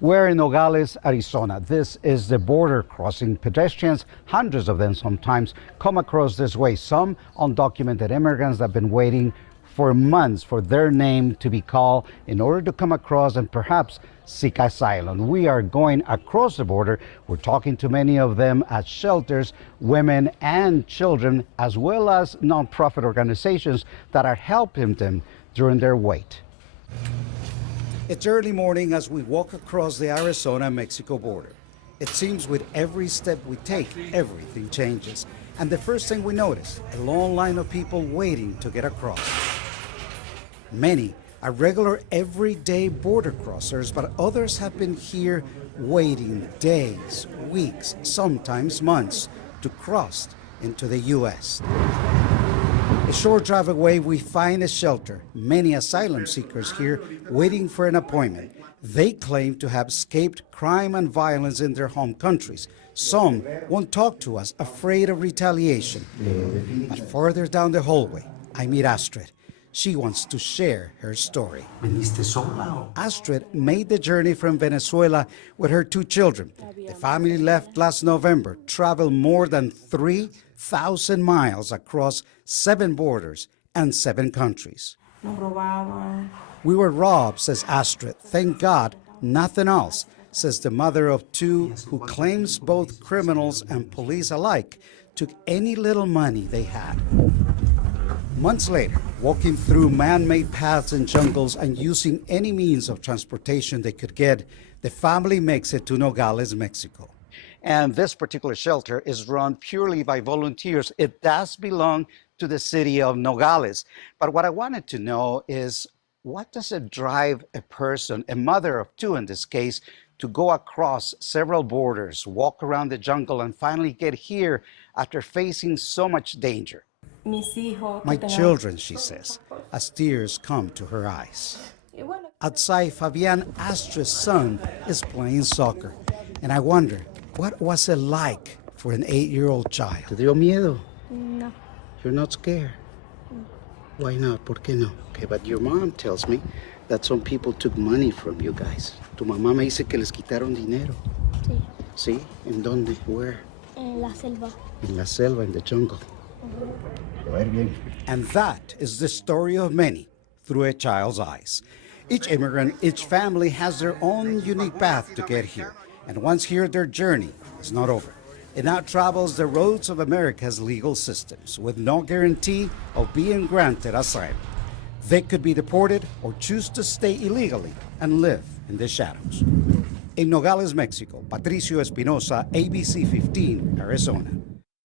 We're in Nogales, Arizona. This is the border crossing. Pedestrians, hundreds of them sometimes, come across this way. Some undocumented immigrants that have been waiting for months for their name to be called in order to come across and perhaps seek asylum. We are going across the border. We're talking to many of them at shelters, women and children, as well as nonprofit organizations that are helping them during their wait. It's early morning as we walk across the Arizona-Mexico border. It seems with every step we take, everything changes. And the first thing we notice, a long line of people waiting to get across. Many are regular everyday border crossers, but others have been here waiting days, weeks, sometimes months to cross into the U.S. A short drive away, we find a shelter. Many asylum seekers here waiting for an appointment. They claim to have escaped crime and violence in their home countries. Some won't talk to us, afraid of retaliation. But further down the hallway, I meet Astrid. She wants to share her story. Astrid made the journey from Venezuela with her 2 children. The family left last November, traveled more than 3,000 miles across 7 borders and 7 countries. We were robbed, says Astrid. Thank God, nothing else, says the mother of 2 who claims both criminals and police alike took any little money they had. Months later, walking through man-made paths and jungles and using any means of transportation they could get, the family makes it to Nogales, Mexico. And this particular shelter is run purely by volunteers. It does belong to the city of Nogales. But what I wanted to know is, what does it drive a person, a mother of 2 in this case, to go across several borders, walk around the jungle, and finally get here after facing so much danger? My children, she says, as tears come to her eyes. Outside, Fabian, Astrid's son, is playing soccer. And I wonder, what was it like for an 8-year-old child? ¿Te dio miedo? No. You're not scared? No. Why not? ¿Por qué no? Okay, but your mom tells me that some people took money from you guys. Tu mamá me dice que les quitaron dinero. Sí. ¿Sí? ¿En dónde? Where? En la selva. In la selva, in the jungle. And that is the story of many through a child's eyes. Each immigrant, each family has their own unique path to get here. And once here, their journey is not over. It now travels the roads of America's legal systems with no guarantee of being granted asylum. They could be deported or choose to stay illegally and live in the shadows. In Nogales, Mexico, Patricio Espinosa, ABC15 Arizona.